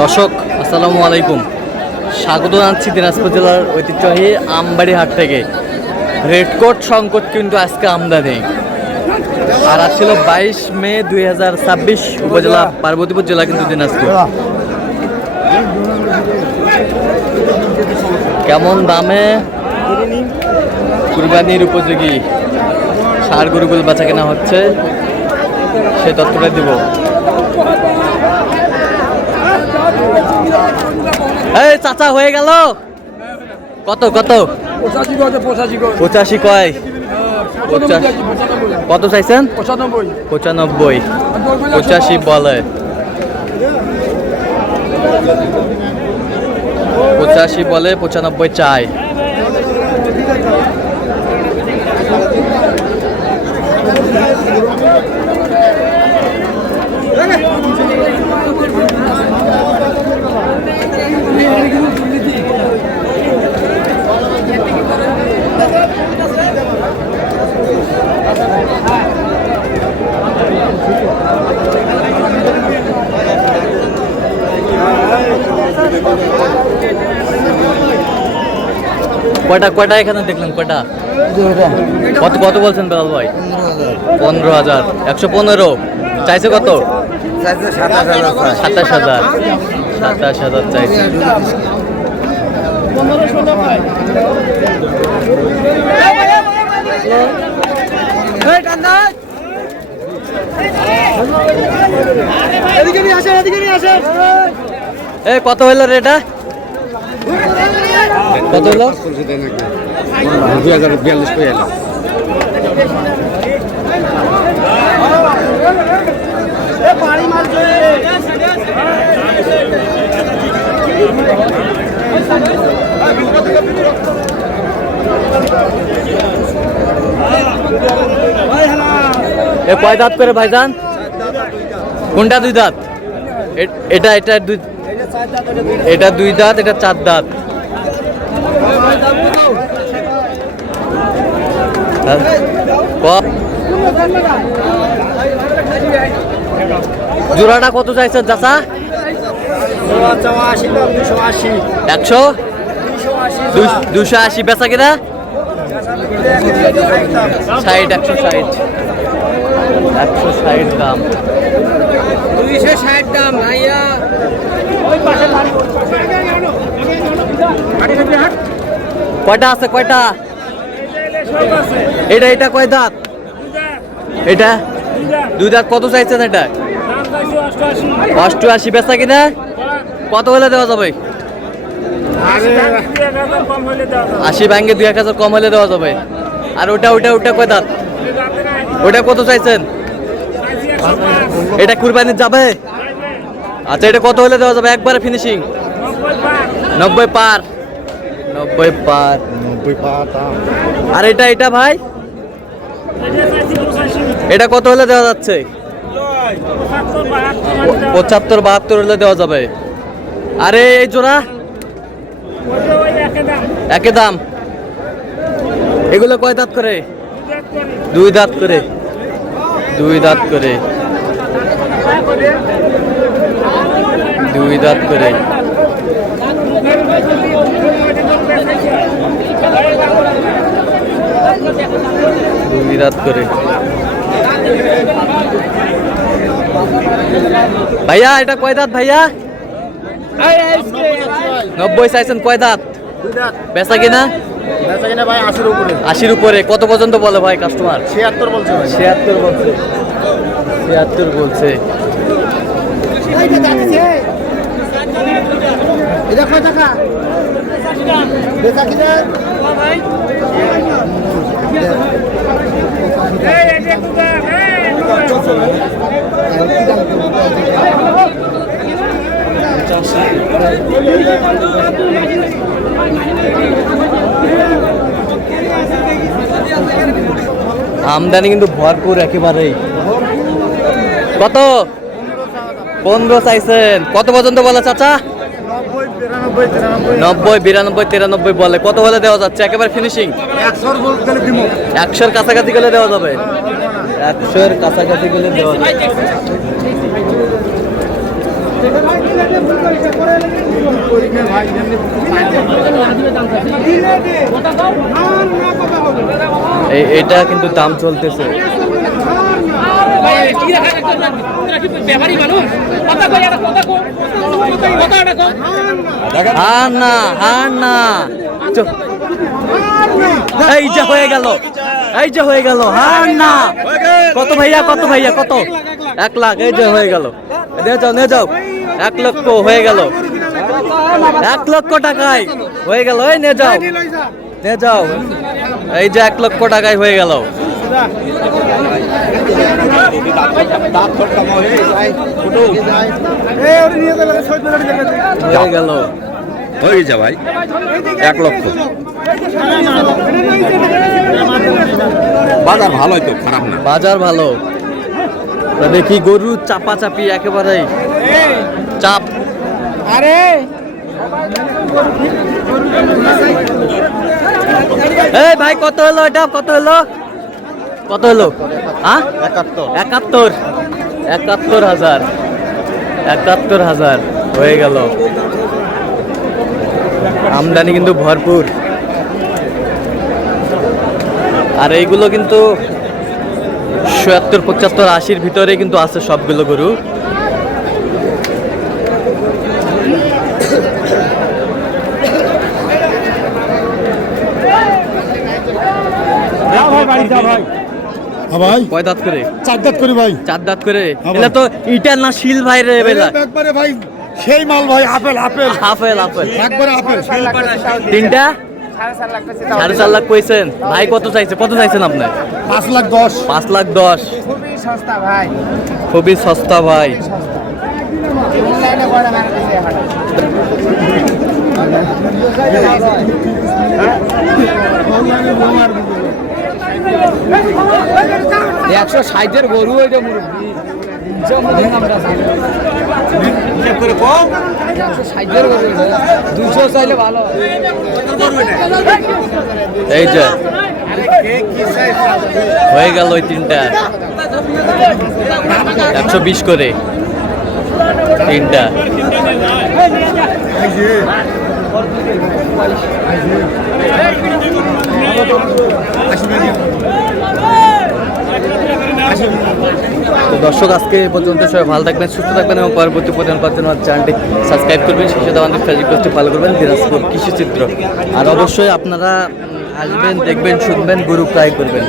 দর্শক আসসালামু আলাইকুম, স্বাগত জানাচ্ছি দিনাজপুর জেলার ঐতিহ্যবাহী আমবাড়ি হাট থেকে। রেডকোট সংকট কিন্তু আজকে আমদানি, আর আজ ছিল 22 মে 2026, উপজেলা পার্বতীপুর জেলা কিন্তু দিনাজপুর। কেমন দামে কুরবানির উপযোগী ষাঁড় গরুগুলো বেচা কেনা হচ্ছে সেই তথ্যটা দিব। এই চাচা হয়ে গেল কত কত? 85 কয়? কত চাইছেন? 95। 85 বলে, 85 বলে, 95 চাই। কয়টা কয়টা এখানে দেখলেন? কয়টা কত কত বলছেন বেলাল ভাই? 15,000। 115 চাইছে কত? 27,000। 27,000 চাইছে। কত হইল রেটা? কত হলো? 2042 করে এলো। কয় দাঁত করে ভাইজান? কোনটা দুই দাঁত? এটা এটা দুই, এটা দুই দাঁত, এটা 4 দাঁত। জোড়াটা কত চাইছেন চাচা? 100? 280 বেচা কিনা? 60, 160, 160 দাম। 260 দাম ভাইয়া। কয়টা আছে? কয়টা? এটা এটা কয় দাঁত? এটা দুই দাঁত। কত চাইছেন এটা? 88 বেচা কিনা? কত হলে দেওয়া যাবে? 80 ভাঙ্গে 2-1,000 কম হলে দেওয়া যাবে। আর ওটা ওটা ওটা কয় দাঁত? ওটা কত চাইছেন? এটা কুরবানির যাবে? আচ্ছা, এটা কত হলে দেওয়া যাবে? একবারে ফিনিশিং 90 পার। 90 পার। আর এটা এটা ভাই, এটা কত হলে দেওয়া যাচ্ছে? 75-72 হলে দেওয়া যাবে। আরে এই জোড়া একই দাম। এগুলো কয় দাঁত করে? 2 দাঁত করে। 2 দাঁত করে। 2 দাঁত করে। 2 দাঁত করে। ভাইয়া এটা কয় দাঁত ভাইয়া? 90 চাইছেন। কয় দাঁত? বেচা কিনা? 80-র উপরে। কত পর্যন্ত বলে ভাই কাস্টমার? 76 বলছে। 76 বলছে। 76 বলছে। এটা কয় টাকা? বেচা কিনা? আমদানি কিন্তু ভরপুর একেবারেই। কত? 15 চাইছেন। কত পর্যন্ত বলে চাচা? 90, 92, 93 বলে। কত হলে দেওয়া যাচ্ছে? একেবারে ফিনিশিং 100-র কাছাকাছি গেলে দেওয়া যাবে। 100-র কাছাকাছি গেলে দেওয়া যাবে। এটা কিন্তু দাম চলতেছে। ব্যাপারী মানুষ কথা কই একটা কথা কো কথাটা কো হার না হার না এই যে হয়ে গেল, এই যে হয়ে গেল, হার না। কত ভাইয়া, কত ভাইয়া, কত? 1 লাখ। এই যে হয়ে গেল, নিয়ে যাও নিয়ে যাও। 1 লক্ষ হয়ে গেল, 1 লক্ষ টাকায় হয়ে গেল। এই নিয়ে যাও নিয়ে যাও। এই যে 1 লক্ষ টাকায় হয়ে গেল। হয়ে গেল, হয়ে যা ভাই 1 লক্ষ। বাজার ভালোই তো, খারাপ না। বাজার ভালো। তা দেখি গরু চাপা চাপি একেবারেই চাপ। আরে এই ভাই কত হলো এটা, কত হলো, কত হলো? হ্যাঁ 71, 71,000, 71,000 হয়ে গেল। আমদানি কিন্তু ভরপুর। আর এইগুলো কিন্তু ৭০, ৭৫, ৮০ ভিতরে কিন্তু আছে সবগুলো গরু। ভাই কয় দাঁত করে? 4 দাঁত করি ভাই। 4 দাঁত করে। হ্যাঁ ভাই। এটা তো ইটা না শিল ভাই রে বেলা। একবারে ভাই সেই মাল ভাই, আপেল আপেল আপেল আপেল একবারে আপেল। তিনটা 4.5 লাখ কইছেন ভাই। কত চাইছে, কত চাইছেন আপনি? 5 লাখ 10। 5 লাখ 10। খুবই সস্তা ভাই খুবই সস্তা ভাই। অনলাইনে বড় মার দিছে হাট একশো 60-এর গরু ওইটা মুরব্বি 160-এর গরু 200 চাইলে ভালো। এই যে হয়ে গেল ওই তিনটা 120 করে তিনটা। তো দর্শক আজকে এই পর্যন্ত, সবাই ভালো থাকবেন, সুস্থ থাকবেন এবং পরবর্তী প্রদান করার জন্য চ্যানেলটি সাবস্ক্রাইব করবেন, সেই সাথে আমাদের ফেসবুক পেজটি ফলো করবেন, দিনাজপুর কৃষি চিত্র। আর অবশ্যই আপনারা আসবেন, দেখবেন, শুনবেন, গরু ক্রয় করবেন।